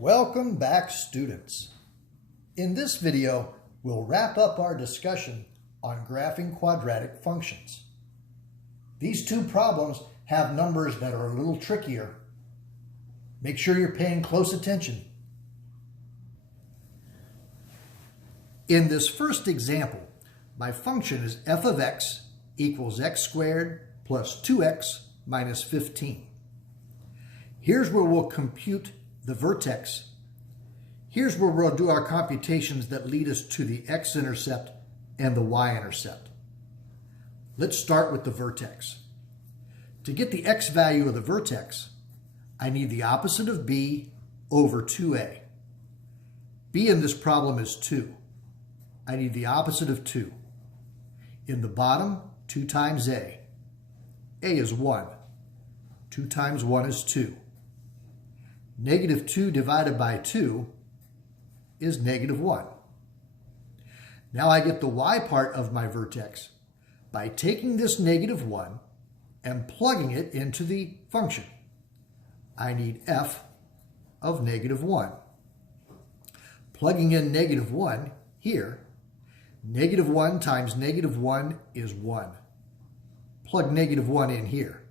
Welcome back, students. In this video, we'll wrap up our discussion on graphing quadratic functions. These two problems have numbers that are a little trickier. Make sure you're paying close attention. In this first example, my function is f of x equals x squared plus 2x minus 15. Here's where we'll compute the vertex. Here's where we'll do our computations that lead us to the x-intercept and the y-intercept. Let's start with the vertex. To get the x value of the vertex, I need the opposite of b over 2a. b in this problem is 2. I need the opposite of 2. In the bottom, 2 times a. a is 1. 2 times 1 is 2. Negative 2 divided by 2 is negative 1. Now I get the y part of my vertex by taking this negative 1 and plugging it into the function. I need f of negative 1. Plugging in negative 1 here, negative 1 times negative 1 is 1. Plug negative 1 in here.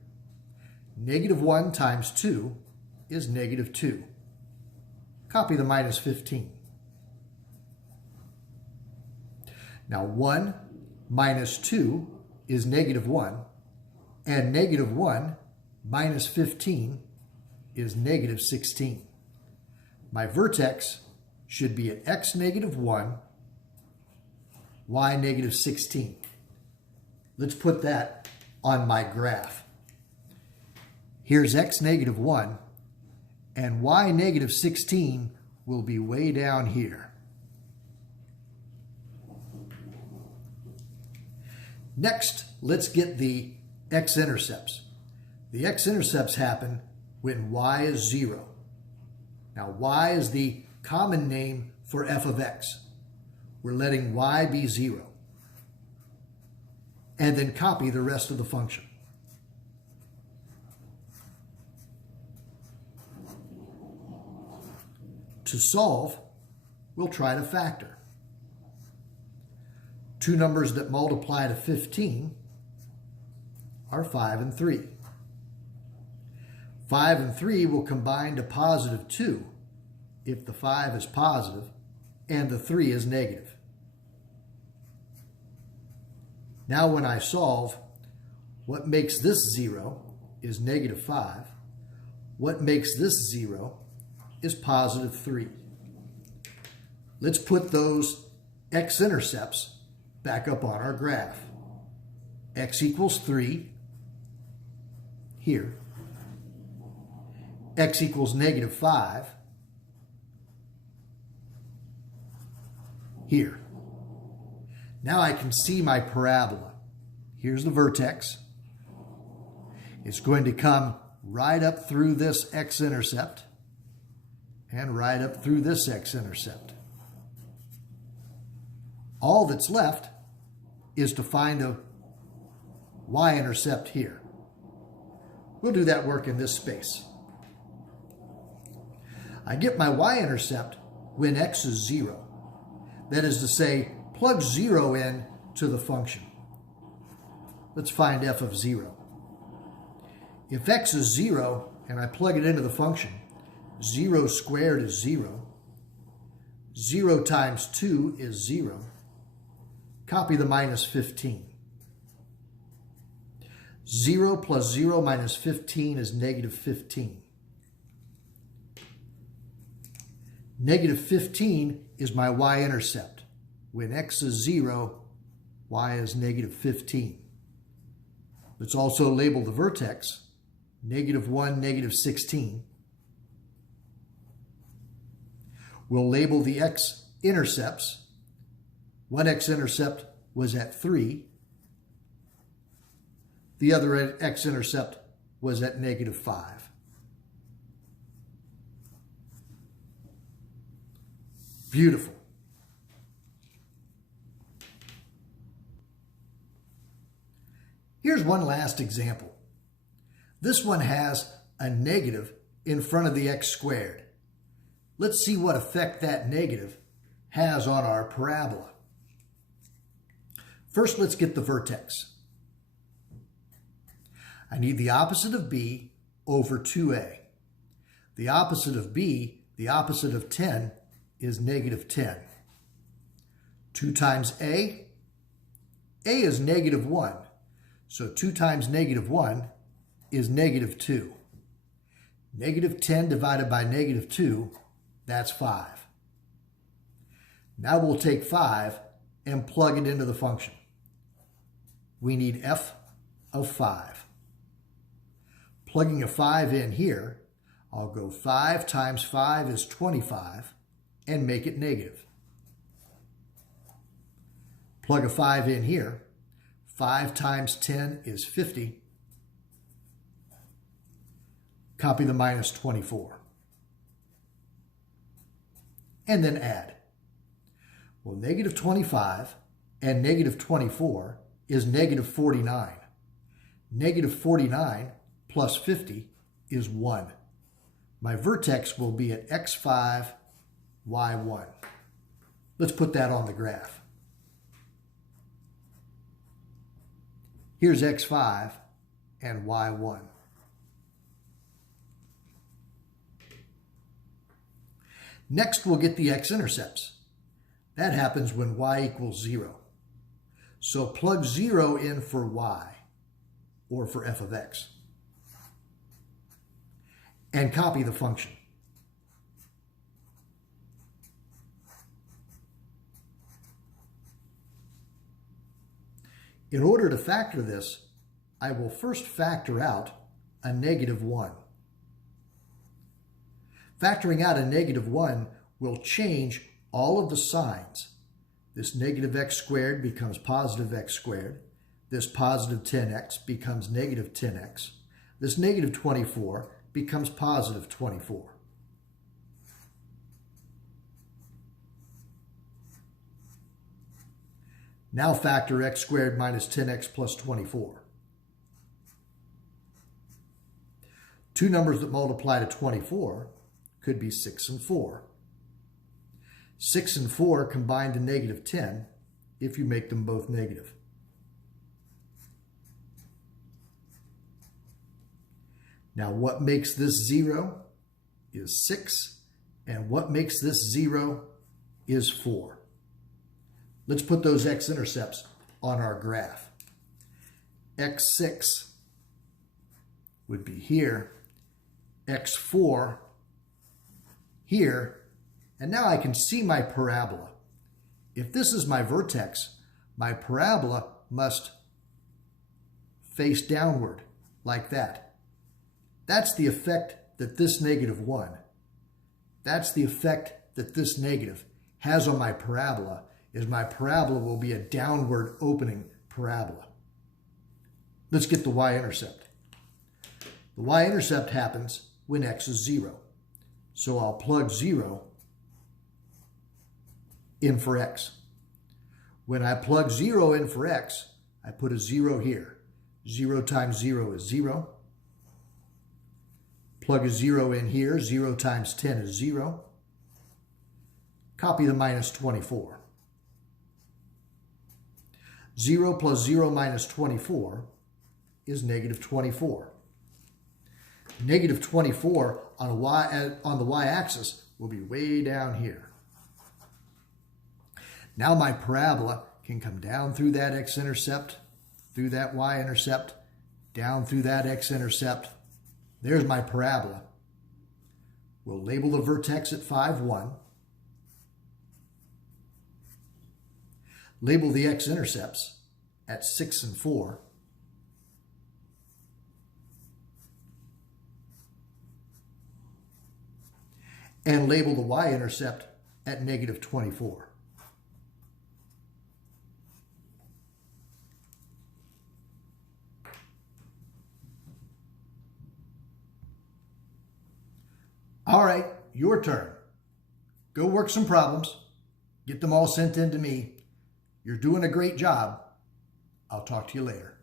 Negative 1 times 2 is negative 2. Copy the minus 15. Now 1 minus 2 is negative 1, and negative 1 minus 15 is negative 16. My vertex should be at x negative 1, y negative 16. Let's put that on my graph. Here's x negative 1, and y negative 16 will be way down here. Next, let's get the x-intercepts. The x-intercepts happen when y is 0. Now, y is the common name for f of x. We're letting y be 0. And then copy the rest of the function. To solve, we'll try to factor. Two numbers that multiply to 15 are 5 and 3. 5 and 3 will combine to positive 2 if the 5 is positive and the 3 is negative. Now when I solve, what makes this 0 is negative 5. What makes this 0 is positive 3. Let's put those x-intercepts back up on our graph. X equals 3 here. X equals negative 5 here. Now I can see my parabola. Here's the vertex. It's going to come right up through this x-intercept and right up through this x-intercept. All that's left is to find a y-intercept here. We'll do that work in this space. I get my y-intercept when x is 0. That is to say, plug 0 in to the function. Let's find f of 0. If x is 0 and I plug it into the function, 0 squared is 0. 0 times 2 is 0. Copy the minus 15. 0 plus 0 minus 15 is negative 15. Negative 15 is my y-intercept. When x is 0, y is negative 15. Let's also label the vertex, negative 1, negative 16. We'll label the x-intercepts. One x-intercept was at 3. The other x-intercept was at negative 5. Beautiful. Here's one last example. This one has a negative in front of the x squared. let's see what effect that negative has on our parabola. First, let's get the vertex. I need the opposite of b over 2a. The opposite of b, the opposite of 10, is negative 10. 2 times a is negative 1. So 2 times negative 1 is negative 2. Negative 10 divided by negative 2, that's 5. Now we'll take 5 and plug it into the function. We need f of 5. Plugging a 5 in here, I'll go 5 times 5 is 25 and make it negative. Plug a 5 in here, 5 times 10 is 50. Copy the minus 24. And then add. Well, negative 25 and negative 24 is negative 49. Negative 49 plus 50 is 1. My vertex will be at x5, y1. Let's put that on the graph. Here's x5 and y1. Next, we'll get the x-intercepts. That happens when y equals 0. So plug 0 in for y, or for f of x, and copy the function. In order to factor this, I will first factor out a negative 1. Factoring out a negative 1 will change all of the signs. This negative x squared becomes positive x squared. This positive 10x becomes negative 10x. This negative 24 becomes positive 24. Now factor x squared minus 10x plus 24. Two numbers that multiply to 24 could be 6 and 4. 6 and 4 combine to negative 10 if you make them both negative. Now what makes this 0 is 6, and what makes this 0 is 4. Let's put those x-intercepts on our graph. x6 would be here, x4 here, and now I can see my parabola. If this is my vertex, my parabola must face downward like that. That's the effect that this negative 1, that's the effect that this negative has on my parabola, is my parabola will be a downward opening parabola. Let's get the y-intercept. The y-intercept happens when x is 0. So I'll plug 0 in for x. When I plug 0 in for x, I put a 0 here. 0 times 0 is 0. Plug a 0 in here. 0 times 10 is 0. Copy the minus 24. 0 plus 0 minus 24 is negative 24. Negative 24 on the y-axis will be way down here. Now my parabola can come down through that x-intercept, through that y-intercept, down through that x-intercept. There's my parabola. We'll label the vertex at 5, 1. Label the x-intercepts at 6 and 4. And label the y-intercept at negative 24. All right, your turn. Go work some problems. Get them all sent in to me. You're doing a great job. I'll talk to you later.